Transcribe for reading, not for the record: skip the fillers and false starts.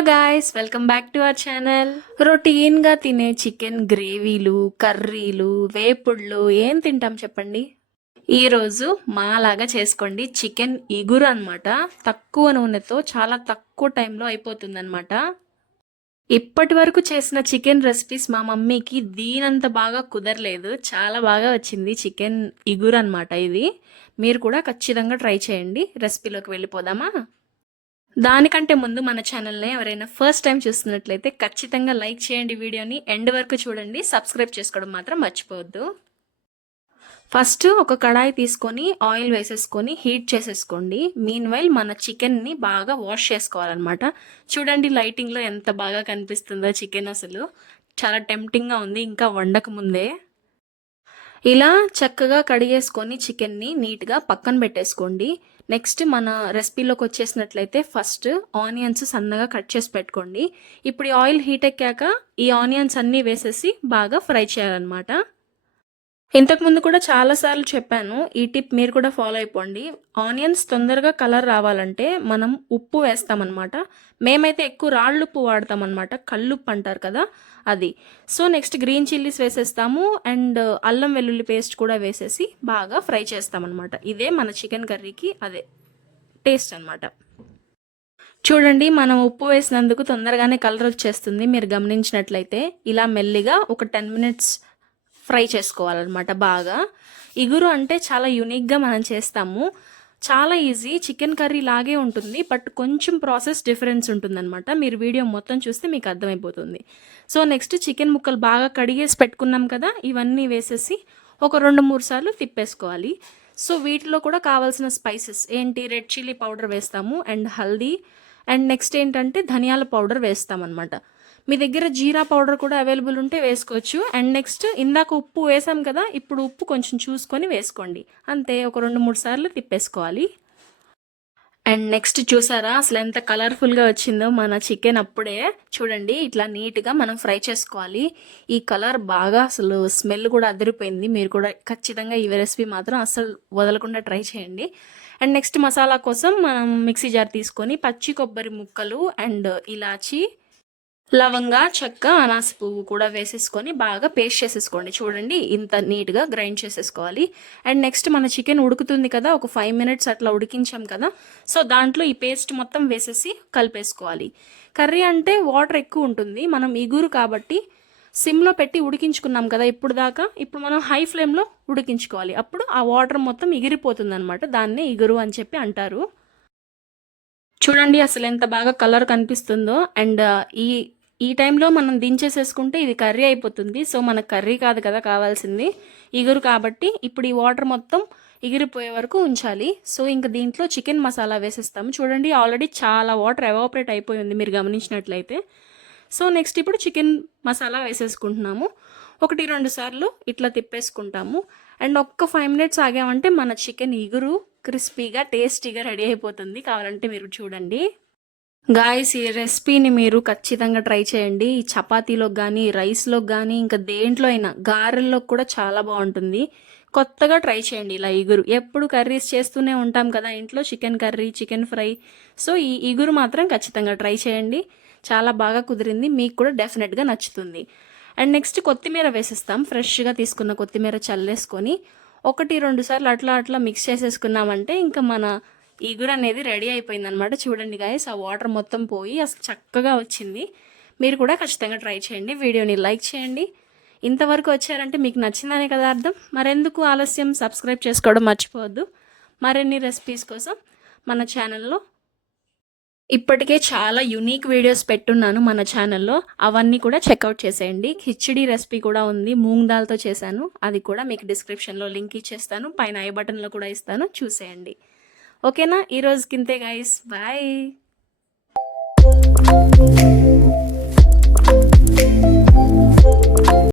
Hello guys, welcome back to our channel. రొటీన్గా తినే chicken గ్రేవీలు, కర్రీలు, వేపుళ్ళు ఏం తింటాం చెప్పండి. ఈరోజు మాలాగా చేసుకోండి. చికెన్ ఇగురు అనమాట. తక్కువ నూనెతో చాలా తక్కువ టైంలో అయిపోతుందన్నమాట. ఇప్పటి వరకు చేసిన చికెన్ రెసిపీస్ మా మమ్మీకి దీనంత బాగా కుదరలేదు. చాలా బాగా వచ్చింది చికెన్ ఇగురు అనమాట ఇది. మీరు కూడా ఖచ్చితంగా ట్రై చేయండి. రెసిపీలోకి వెళ్ళిపోదామా? దానికంటే ముందు మన ఛానల్ని ఎవరైనా ఫస్ట్ టైం చూస్తున్నట్లయితే ఖచ్చితంగా లైక్ చేయండి, వీడియోని ఎండ్ వరకు చూడండి, సబ్స్క్రైబ్ చేసుకోవడం మాత్రం మర్చిపోవద్దు. ఫస్ట్ ఒక కడాయి తీసుకొని ఆయిల్ వేసేసుకొని హీట్ చేసేసుకోండి. మీన్వైల్ మన చికెన్ని బాగా వాష్ చేసుకోవాలన్నమాట. చూడండి లైటింగ్లో ఎంత బాగా కనిపిస్తుందో చికెన్, అసలు చాలా టెంప్టింగ్గా ఉంది ఇంకా వండక ముందే. ఇలా చక్కగా కడిగేసుకొని చికెన్ని నీట్గా పక్కన పెట్టేసుకోండి. నెక్స్ట్ మన రెసిపీలోకి వచ్చేసినట్లయితే ఫస్ట్ ఆనియన్స్ సన్నగా కట్ చేసి పెట్టుకోండి. ఇప్పుడు ఈ ఆయిల్ హీట్ ఎక్కాక ఈ ఆనియన్స్ అన్నీ వేసేసి బాగా ఫ్రై చేయాలన్నమాట. ఇంతకుముందు కూడా చాలాసార్లు చెప్పాను, ఈ టిప్ మీరు కూడా ఫాలో అయిపోండి. ఆనియన్స్ తొందరగా కలర్ రావాలంటే మనం ఉప్పు వేస్తామన్నమాట. మేమైతే ఎక్కువ రాళ్ళుప్పు వాడతామన్నమాట, కల్లుప్పు అంటారు కదా అది. సో నెక్స్ట్ గ్రీన్ చిల్లీస్ వేసేస్తాము అండ్ అల్లం వెల్లుల్లి పేస్ట్ కూడా వేసేసి బాగా ఫ్రై చేస్తామన్నమాట. ఇదే మన చికెన్ కర్రీకి అదే టేస్ట్ అనమాట. చూడండి, మనం ఉప్పు వేసినందుకు తొందరగానే కలర్ వచ్చేస్తుంది. మీరు గమనించినట్లయితే ఇలా మెల్లిగా ఒక 10 మినిట్స్ ఫ్రై చేసుకోవాలన్నమాట బాగా. ఇగురు అంటే చాలా యూనిక్గా మనం చేస్తాము. చాలా ఈజీ, చికెన్ కర్రీ లాగే ఉంటుంది, బట్ కొంచెం ప్రాసెస్ డిఫరెన్స్ ఉంటుందన్నమాట. మీరు వీడియో మొత్తం చూస్తే మీకు అర్థమైపోతుంది. సో నెక్స్ట్ చికెన్ ముక్కలు బాగా కడిగేసి పెట్టుకున్నాం కదా, ఇవన్నీ వేసేసి ఒక 2-3 సార్లు తిప్పేసుకోవాలి. సో వీటిలో కూడా కావాల్సిన స్పైసెస్ ఏంటి, రెడ్ చిల్లీ పౌడర్ వేస్తాము అండ్ హల్దీ అండ్ నెక్స్ట్ ఏంటంటే ధనియాల పౌడర్ వేస్తామన్నమాట. మీ దగ్గర జీరా పౌడర్ కూడా అవైలబుల్ ఉంటే వేసుకోవచ్చు. అండ్ నెక్స్ట్ ఇందాక ఉప్పు వేసాం కదా, ఇప్పుడు ఉప్పు కొంచెం చూసుకొని వేసుకోండి. అంతే, ఒక 2-3 సార్లు తిప్పేసుకోవాలి. అండ్ నెక్స్ట్ చూసారా అసలు ఎంత కలర్ఫుల్గా వచ్చిందో మన చికెన్. అప్పుడే చూడండి ఇట్లా నీట్గా మనం ఫ్రై చేసుకోవాలి. ఈ కలర్ బాగా అసలు స్మెల్ కూడా అదిరిపోయింది. మీరు కూడా ఖచ్చితంగా ఈ రెసిపీ మాత్రం అసలు వదలకుండా ట్రై చేయండి. అండ్ నెక్స్ట్ మసాలా కోసం మనం మిక్సీ జార్ తీసుకొని పచ్చి కొబ్బరి ముక్కలు అండ్ ఇలాచి, లవంగా, చెక్క, అనాస పువ్వు కూడా వేసేసుకొని బాగా పేస్ట్ చేసేసుకోండి. చూడండి ఇంత నీట్గా గ్రైండ్ చేసేసుకోవాలి. అండ్ నెక్స్ట్ మన చికెన్ ఉడుకుతుంది కదా, ఒక 5 మినిట్స్ అట్లా ఉడికించాం కదా, సో దాంట్లో ఈ పేస్ట్ మొత్తం వేసేసి కలిపేసుకోవాలి. కర్రీ అంటే వాటర్ ఎక్కువ ఉంటుంది, మనం ఇగురు కాబట్టి సిమ్లో పెట్టి ఉడికించుకున్నాం కదా ఇప్పుడు దాకా. ఇప్పుడు మనం హై ఫ్లేమ్లో ఉడికించుకోవాలి. అప్పుడు ఆ వాటర్ మొత్తం ఎగిరిపోతుంది అనమాట. దాన్నే ఇగురు అని చెప్పి అంటారు. చూడండి అసలు ఎంత బాగా కలర్ కనిపిస్తుందో. అండ్ ఈ టైంలో మనం దించేసేసుకుంటే ఇది కర్రీ అయిపోతుంది. సో మనకు కర్రీ కాదు కదా కావాల్సింది, ఇగురు కాబట్టి ఇప్పుడు ఈ వాటర్ మొత్తం ఎగిరిపోయే వరకు ఉంచాలి. సో ఇంకా దీంట్లో చికెన్ మసాలా వేసేస్తాము. చూడండి ఆల్రెడీ చాలా వాటర్ ఎవాపరేట్ అయిపోయి ఉంది మీరు గమనించినట్లయితే. సో నెక్స్ట్ ఇప్పుడు చికెన్ మసాలా వేసేసుకుంటున్నాము. 1-2 సార్లు ఇట్లా తిప్పేసుకుంటాము. అండ్ ఒక్క 5 మినిట్స్ ఆగామంటే మన చికెన్ ఇగురు క్రిస్పీగా టేస్టీగా రెడీ అయిపోతుంది. కావాలంటే మీరు చూడండి. గాయస్, ఈ రెసిపీని మీరు ఖచ్చితంగా ట్రై చేయండి. ఈ చపాతీలోకి కానీ, రైస్లోకి కానీ, ఇంకా దేంట్లో అయినా, గారెల్లోకి కూడా చాలా బాగుంటుంది. కొత్తగా ట్రై చేయండి ఇలా ఇగురు. ఎప్పుడు కర్రీస్ చేస్తూనే ఉంటాం కదా ఇంట్లో, chicken curry, chicken fry. So ఈ ఇగురు మాత్రం ఖచ్చితంగా ట్రై చేయండి. చాలా బాగా కుదిరింది, మీకు కూడా డెఫినెట్గా నచ్చుతుంది. అండ్ నెక్స్ట్ కొత్తిమీర వేసేస్తాం. ఫ్రెష్గా తీసుకున్న కొత్తిమీర చల్లేసుకొని 1-2 సార్లు అట్లా అట్లా మిక్స్ చేసేసుకున్నామంటే ఇంకా మన ఇగురు అనేది రెడీ అయిపోయిందనమాట. చూడండి గాయస్, ఆ వాటర్ మొత్తం పోయి అసలు చక్కగా వచ్చింది. మీరు కూడా ఖచ్చితంగా ట్రై చేయండి. వీడియోని లైక్ చేయండి. ఇంతవరకు వచ్చారంటే మీకు నచ్చిందనే కదా అర్థం. మరెందుకు ఆలస్యం, సబ్స్క్రైబ్ చేసుకోవడం మర్చిపోవద్దు. మరిన్ని రెసిపీస్ కోసం మన ఛానల్లో ఇప్పటికే చాలా యునిక్ వీడియోస్ పెట్టున్నాను మన ఛానల్లో, అవన్నీ కూడా చెక్అవుట్ చేసేయండి. కిచిడి రెసిపీ కూడా ఉంది, మూంగ్ దాల్తో చేశాను. అది కూడా మీకు డిస్క్రిప్షన్లో లింక్ ఇచ్చేస్తాను, పైన ఐ బటన్లో కూడా ఇస్తాను, చూసేయండి. ఓకేనా? ఈ రోజుకి ఇంతే గైస్, బాయ్.